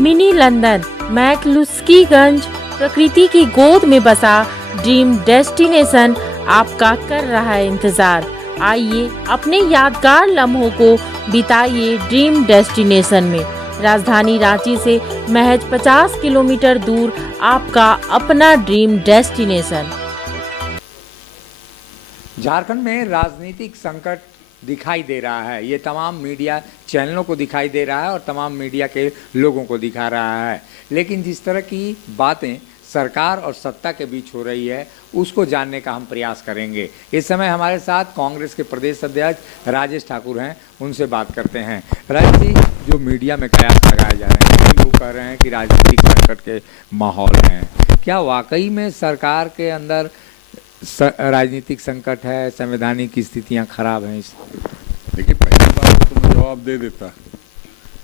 Mini London McCluskieganj प्रकृति की गोद में बसा ड्रीम डेस्टिनेशन आपका कर रहा है इंतजार। आइए अपने यादगार लम्हों को बिताइए ड्रीम डेस्टिनेशन में। राजधानी रांची से महज 50 किलोमीटर दूर आपका अपना ड्रीम डेस्टिनेशन। झारखंड में राजनीतिक संकट दिखाई दे रहा है। ये तमाम मीडिया चैनलों को दिखाई दे रहा है और तमाम मीडिया के लोगों को दिखा रहा है। लेकिन जिस तरह की बातें सरकार और सत्ता के बीच हो रही है उसको जानने का हम प्रयास करेंगे। इस समय हमारे साथ कांग्रेस के प्रदेश अध्यक्ष राजेश ठाकुर हैं, उनसे बात करते हैं। राजेश जी, जो मीडिया में कयास लगाए जा रहे हैं, कई लोग कह रहे हैं कि राजनीतिक संकट के माहौल हैं, क्या वाकई में सरकार के अंदर राजनीतिक संकट है, संवैधानिक स्थितियां खराब हैं? देखिए, पहली बात तो मैं जवाब दे देता,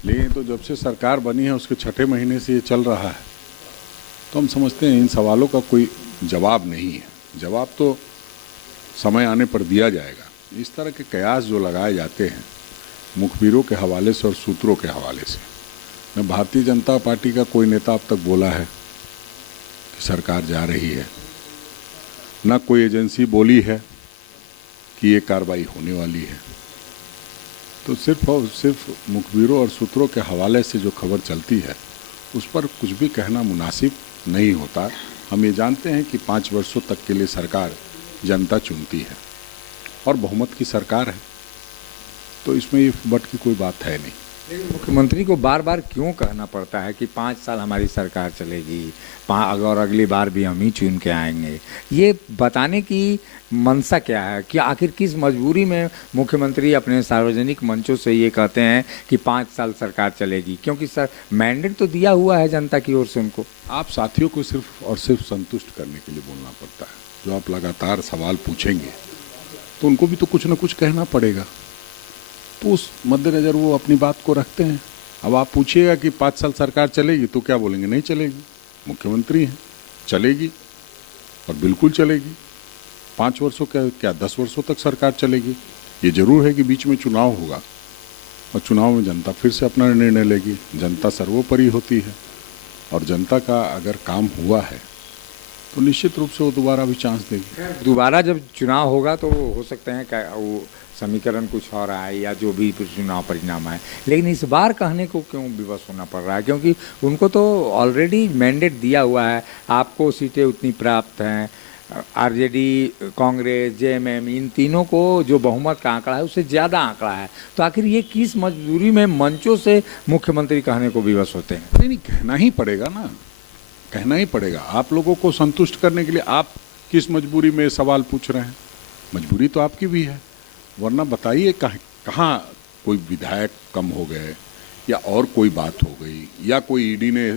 लेकिन तो जब से सरकार बनी है उसके 6ठे महीने से ये चल रहा है, तो हम समझते हैं इन सवालों का कोई जवाब नहीं है। जवाब तो समय आने पर दिया जाएगा। इस तरह के कयास जो लगाए जाते हैं मुखबिरों के हवाले से और सूत्रों के हवाले से, मैं भारतीय जनता पार्टी का कोई नेता अब तक बोला है कि सरकार जा रही है, ना कोई एजेंसी बोली है कि ये कार्रवाई होने वाली है। तो सिर्फ और सिर्फ मुखबिरों और सूत्रों के हवाले से जो खबर चलती है उस पर कुछ भी कहना मुनासिब नहीं होता। हम ये जानते हैं कि 5 वर्षों तक के लिए सरकार जनता चुनती है और बहुमत की सरकार है, तो इसमें ये बट की कोई बात है नहीं। लेकिन मुख्यमंत्री को बार बार क्यों कहना पड़ता है कि 5 साल हमारी सरकार चलेगी और अगली बार भी हम ही चुन के आएंगे? ये बताने की मंशा क्या है कि आखिर किस मजबूरी में मुख्यमंत्री अपने सार्वजनिक मंचों से ये कहते हैं कि 5 साल सरकार चलेगी? क्योंकि सर मैंडेट तो दिया हुआ है जनता की ओर से उनको। आप साथियों को सिर्फ और सिर्फ संतुष्ट करने के लिए बोलना पड़ता है। जो आप लगातार सवाल पूछेंगे तो उनको भी तो कुछ ना कुछ कहना पड़ेगा, तो उस मद्देनज़र वो अपनी बात को रखते हैं। अब आप पूछिएगा कि 5 साल सरकार चलेगी तो क्या बोलेंगे? नहीं चलेगी। मुख्यमंत्री हैं, चलेगी और बिल्कुल चलेगी। 5 वर्षों क्या 10 वर्षों तक सरकार चलेगी। ये जरूर है कि बीच में चुनाव होगा और चुनाव में जनता फिर से अपना निर्णय लेगी। जनता सर्वोपरि होती है और जनता का अगर काम हुआ है तो निश्चित रूप से वो दोबारा भी चांस देगी। दोबारा जब चुनाव होगा तो हो सकते हैं क्या वो समीकरण कुछ हो रहा है या जो भी चुनाव परिणाम है, लेकिन इस बार कहने को क्यों विवश होना पड़ रहा है? क्योंकि उनको तो ऑलरेडी मैंडेट दिया हुआ है, आपको सीटें उतनी प्राप्त हैं। आरजेडी, कांग्रेस, जेएमएम, इन तीनों को जो बहुमत का आंकड़ा है उससे ज़्यादा आंकड़ा है। तो आखिर ये किस मजबूरी में मंचों से मुख्यमंत्री कहने को विवश होते हैं? नहीं, कहना ही पड़ेगा ना, कहना ही पड़ेगा। आप लोगों को संतुष्ट करने के लिए आप किस मजबूरी में सवाल पूछ रहे हैं? मजबूरी तो आपकी भी है, वरना बताइए कहाँ कोई विधायक कम हो गए या और कोई बात हो गई या कोई ईडी ने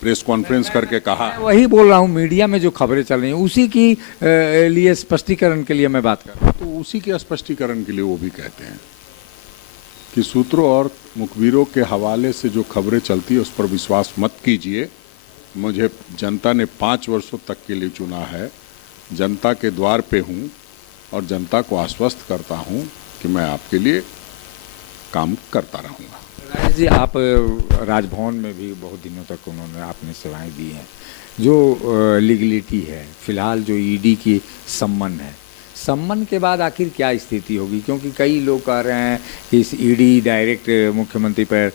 प्रेस कॉन्फ्रेंस करके कहा। वही बोल रहा हूँ, मीडिया में जो खबरें चल रही हैं उसी की लिए स्पष्टीकरण के लिए मैं बात कर रहा हूँ। तो उसी के स्पष्टीकरण के लिए वो भी कहते हैं कि सूत्रों और मुखबिरों के हवाले से जो खबरें चलती है उस पर विश्वास मत कीजिए। मुझे जनता ने 5 वर्षों तक के लिए चुना है, जनता के द्वार पे हूँ और जनता को आश्वस्त करता हूँ कि मैं आपके लिए काम करता रहूँगा। राजेश जी, आप राजभवन में भी बहुत दिनों तक उन्होंने आपने सेवाएं दी हैं। जो लीगलिटी है, फिलहाल जो ईडी की सम्मन है, सम्मन के बाद आखिर क्या स्थिति होगी? क्योंकि कई लोग कह रहे हैं कि इस ईडी डायरेक्ट मुख्यमंत्री पर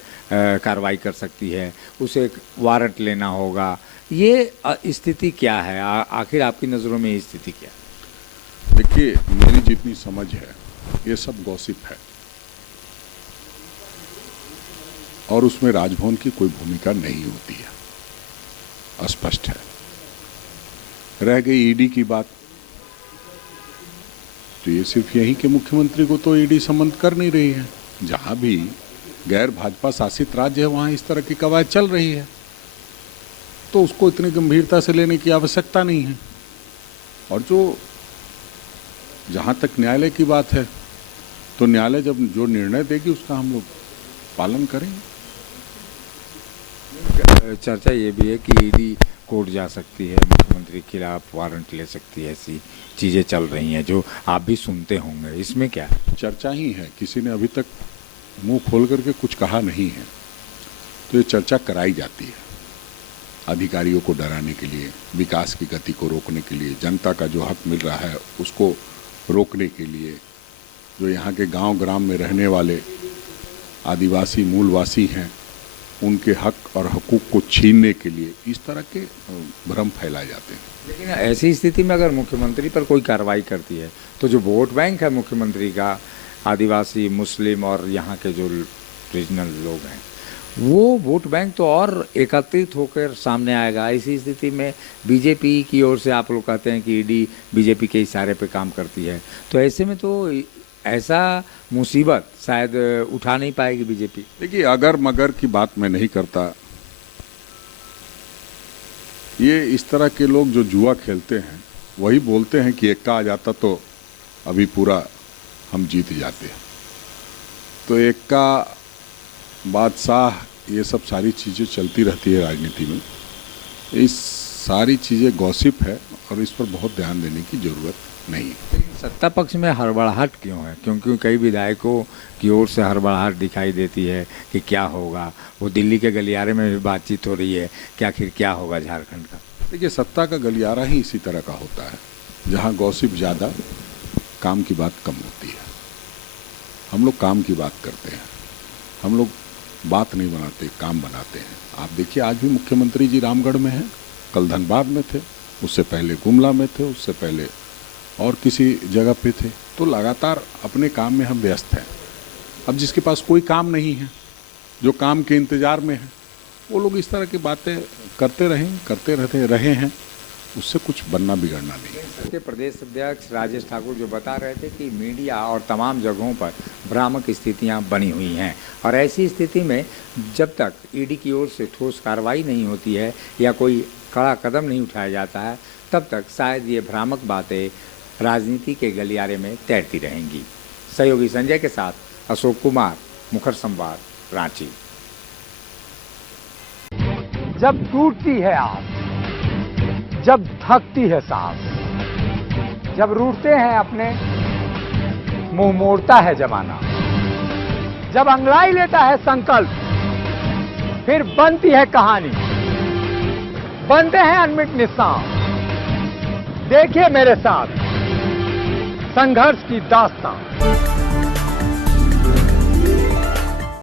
कार्रवाई कर सकती है, उसे वारंट लेना होगा। ये स्थिति क्या है? आखिर आपकी नज़रों में ये स्थिति क्या है? देखिए, मेरी जितनी समझ है ये सब गॉसिप है और उसमें राजभवन की कोई भूमिका नहीं होती है, स्पष्ट है। रह गई ईडी की बात, तो ये सिर्फ यही कि मुख्यमंत्री को तो ईडी सम्मन कर नहीं रही है। जहां भी गैर भाजपा शासित राज्य है वहां इस तरह की कवायद चल रही है, तो उसको इतनी गंभीरता से लेने की आवश्यकता नहीं है। और जहां तक न्यायालय की बात है, तो न्यायालय जब जो निर्णय देगी उसका हम लोग पालन करेंगे। चर्चा ये भी है कि ईडी कोर्ट जा सकती है, मुख्यमंत्री के खिलाफ वारंट ले सकती है, ऐसी चीज़ें चल रही हैं जो आप भी सुनते होंगे। इसमें क्या है? चर्चा ही है, किसी ने अभी तक मुंह खोल करके कुछ कहा नहीं है। तो ये चर्चा कराई जाती है अधिकारियों को डराने के लिए, विकास की गति को रोकने के लिए, जनता का जो हक मिल रहा है उसको रोकने के लिए, जो यहाँ के गांव ग्राम में रहने वाले आदिवासी मूलवासी हैं उनके हक और हकूक़ को छीनने के लिए इस तरह के भ्रम फैलाए जाते हैं। लेकिन ऐसी स्थिति में अगर मुख्यमंत्री पर कोई कार्रवाई करती है तो जो वोट बैंक है मुख्यमंत्री का, आदिवासी, मुस्लिम और यहाँ के जो रीजनल लोग हैं, वो वोट बैंक तो और एकत्रित होकर सामने आएगा। इसी स्थिति में बीजेपी की ओर से आप लोग कहते हैं कि ईडी बीजेपी के इशारे पे काम करती है, तो ऐसे में तो ऐसा मुसीबत शायद उठा नहीं पाएगी बीजेपी। देखिए, अगर मगर की बात मैं नहीं करता। ये इस तरह के लोग जो जुआ खेलते हैं वही बोलते हैं कि एक्का आ जाता तो अभी पूरा हम जीत जाते हैं। तो एक्का, बादशाह, ये सब सारी चीज़ें चलती रहती है राजनीति में। इस सारी चीज़ें गॉसिप है और इस पर बहुत ध्यान देने की ज़रूरत नहीं है। सत्ता पक्ष में हड़बड़ाहट क्यों है? क्योंकि कई विधायकों की ओर से हड़बड़ाहट दिखाई देती है कि क्या होगा। वो दिल्ली के गलियारे में भी बातचीत हो रही है कि आखिर क्या होगा झारखंड का। देखिए, सत्ता का गलियारा ही इसी तरह का होता है जहाँ गॉसिप ज़्यादा, काम की बात कम होती है। हम लोग काम की बात करते हैं, हम लोग बात नहीं बनाते, काम बनाते हैं। आप देखिए, आज भी मुख्यमंत्री जी रामगढ़ में हैं, कल धनबाद में थे, उससे पहले गुमला में थे, उससे पहले और किसी जगह पे थे। तो लगातार अपने काम में हम व्यस्त हैं। अब जिसके पास कोई काम नहीं है, जो काम के इंतज़ार में है, वो लोग इस तरह की बातें करते रहे हैं, उससे कुछ बनना बिगड़ना नहीं। के प्रदेश अध्यक्ष राजेश ठाकुर जो बता रहे थे कि मीडिया और तमाम जगहों पर भ्रामक स्थितियां बनी हुई हैं और ऐसी स्थिति में जब तक ईडी की ओर से ठोस कार्रवाई नहीं होती है या कोई कड़ा कदम नहीं उठाया जाता है, तब तक शायद ये भ्रामक बातें राजनीति के गलियारे में तैरती रहेंगी। सहयोगी संजय के साथ अशोक कुमार, मुखर संवाद, रांची। जब टूटती है आस, जब थकती है सांस, जब रूठते हैं अपने, मुंह मोड़ता है जमाना, जब अंगड़ाई लेता है संकल्प, फिर बनती है कहानी, बनते हैं अनमिट निशान। देखिए मेरे साथ संघर्ष की दास्तां।